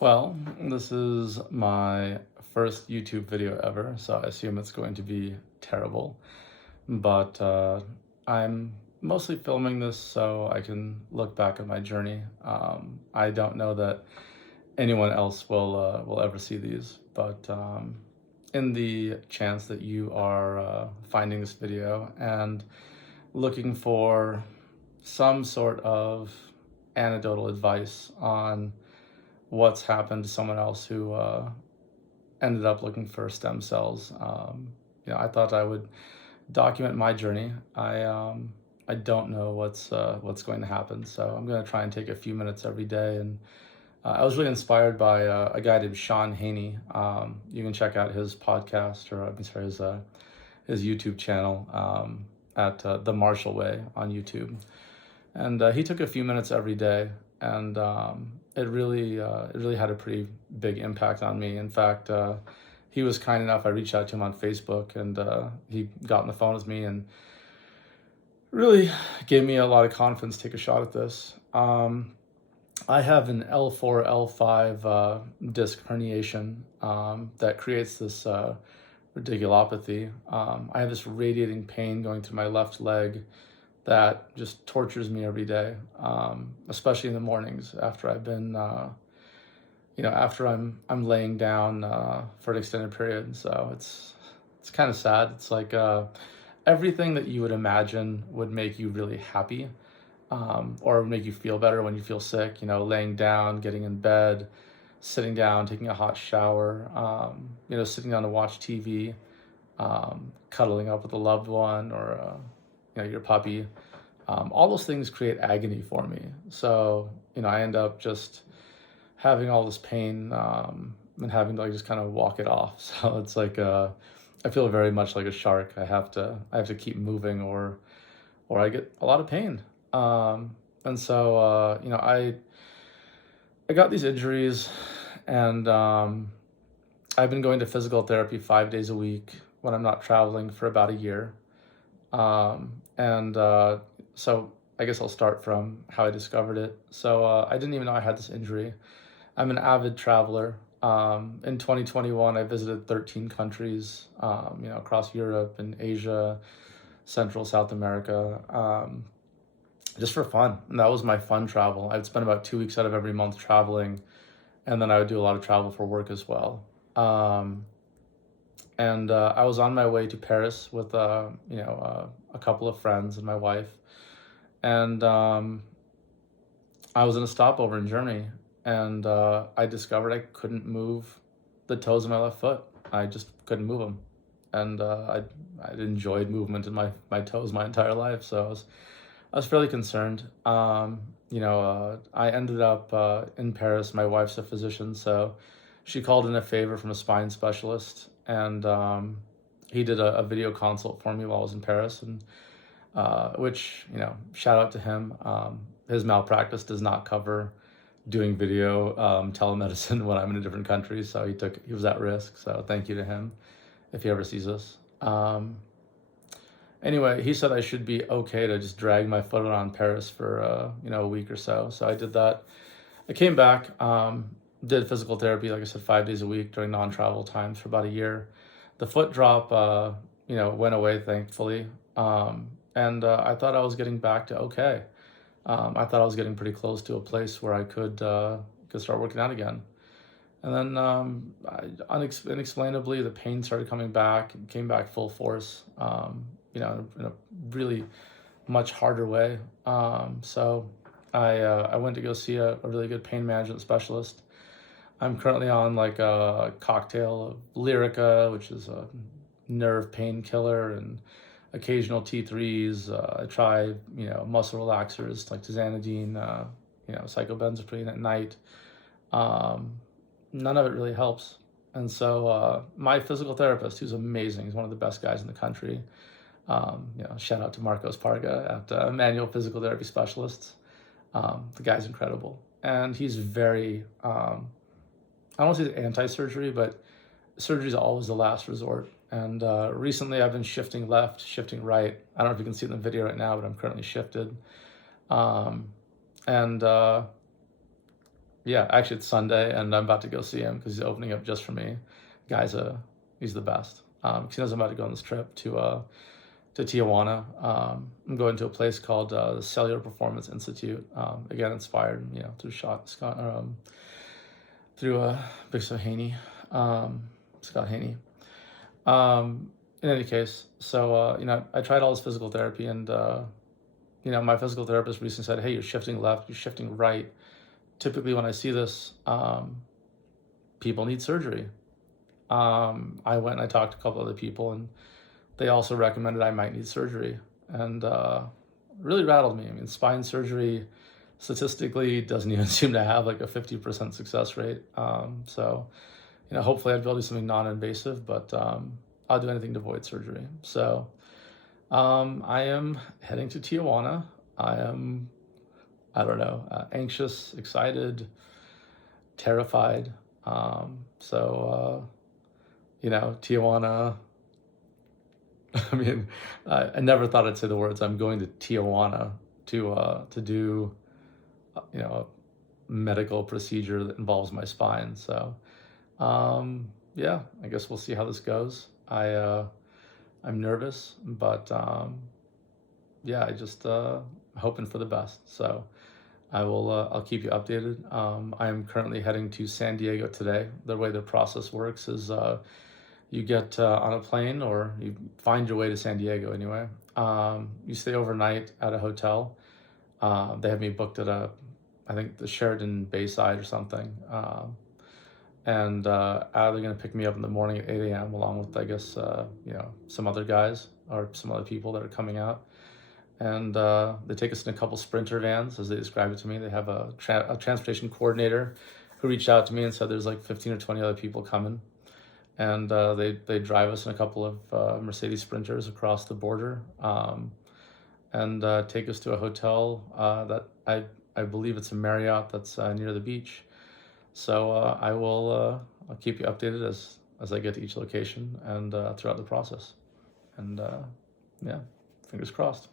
Well, this is my first YouTube video ever, so I assume it's going to be terrible. But I'm mostly filming this so I can look back at my journey. I don't know that anyone else will ever see these, but in the chance that you are finding this video and looking for some sort of anecdotal advice on what's happened to someone else who ended up looking for stem cells. I thought I would document my journey. I don't know what's going to happen, so I'm going to try and take a few minutes every day. And I was really inspired by a guy named Sean Haney. You can check out his podcast, or I'm sorry, his YouTube channel at The Marshall Way on YouTube. And he took a few minutes every day, and it really had a pretty big impact on me. In fact, he was kind enough. I reached out to him on Facebook, and he got on the phone with me and really gave me a lot of confidence to take a shot at this. I have an L4, L5 disc herniation that creates this radiculopathy. I have this radiating pain going through my left leg that just tortures me every day, especially in the mornings after I've been, after I'm laying down for an extended period. So it's kind of sad. It's like everything that you would imagine would make you really happy, or make you feel better when you feel sick. Laying down, getting in bed, sitting down, taking a hot shower, sitting down to watch TV, cuddling up with a loved one, or your puppy. All those things create agony for me. So, I end up just having all this pain and having to just kind of walk it off. So it's like I feel very much like a shark. I have to keep moving, or I get a lot of pain. And so I got these injuries, and I've been going to physical therapy 5 days a week when I'm not traveling for about a year. So I guess I'll start from how I discovered it. So I didn't even know I had this injury. I'm an avid traveler. In 2021, I visited 13 countries, across Europe and Asia, Central, South America, just for fun. And that was my fun travel. I'd spend about 2 weeks out of every month traveling, and then I would do a lot of travel for work as well. And I was on my way to Paris with a couple of friends and my wife, and I was in a stopover in Germany, and I discovered I couldn't move the toes of my left foot. I just couldn't move them, and I enjoyed movement in my toes my entire life, so I was fairly concerned. I ended up in Paris. My wife's a physician, so she called in a favor from a spine specialist, and he did a video consult for me while I was in Paris, and which, shout out to him. His malpractice does not cover doing video telemedicine when I'm in a different country, so he was at risk, so thank you to him if he ever sees this. Anyway, he said I should be okay to just drag my foot around Paris for a week or so. So I did that. I came back, did physical therapy, like I said, 5 days a week during non-travel times for about a year. The foot drop, went away, thankfully. And I thought I was getting back to okay. I thought I was getting pretty close to a place where I could start working out again. And then inexplainably, the pain started coming back, and came back full force, in a really much harder way. So I went to go see a really good pain management specialist. I'm currently on like a cocktail of Lyrica, which is a nerve painkiller, and occasional T3s. I try, muscle relaxers like tizanidine, cyclobenzaprine at night. None of it really helps. And so my physical therapist, who's amazing, he's one of the best guys in the country. Shout out to Marcos Parga at Manual Physical Therapy Specialists. The guy's incredible. And he's very, I don't want to say anti-surgery, but surgery is always the last resort. And recently I've been shifting left, shifting right. I don't know if you can see it in the video right now, but I'm currently shifted. And Yeah, actually it's Sunday, and I'm about to go see him because he's opening up just for me. Guy's he's the best. 'Cause he knows I'm about to go on this trip to Tijuana. I'm going to a place called the Cellular Performance Institute. Again, inspired, through through Big Haney, Scott Haney. In any case, so I tried all this physical therapy, and my physical therapist recently said, "Hey, you're shifting left, you're shifting right. Typically, when I see this, people need surgery." I went and I talked to a couple other people, and they also recommended I might need surgery, and really rattled me. I mean, spine surgery statistically doesn't even seem to have like a 50% success rate. So, hopefully I'd be able to do something non-invasive, but I'll do anything to avoid surgery. So, I am heading to Tijuana. I don't know, anxious, excited, terrified. Tijuana. I mean, I never thought I'd say the words. I'm going to Tijuana to do, a medical procedure that involves my spine. So, yeah, I guess we'll see how this goes. I'm nervous, but yeah, I just hoping for the best. So, I'll keep you updated. I am currently heading to San Diego today. The way the process works is you get on a plane, or you find your way to San Diego anyway. You stay overnight at a hotel. They have me booked at I think the Sheraton Bayside or something. And they're going to pick me up in the morning at 8 a.m. along with, I guess, some other guys or some other people that are coming out. And they take us in a couple Sprinter vans, as they described it to me. They have a transportation coordinator who reached out to me and said there's like 15 or 20 other people coming. And they drive us in a couple of Mercedes Sprinters across the border, and take us to a hotel that I believe it's a Marriott that's near the beach. So I'll keep you updated as I get to each location and throughout the process. And yeah, fingers crossed.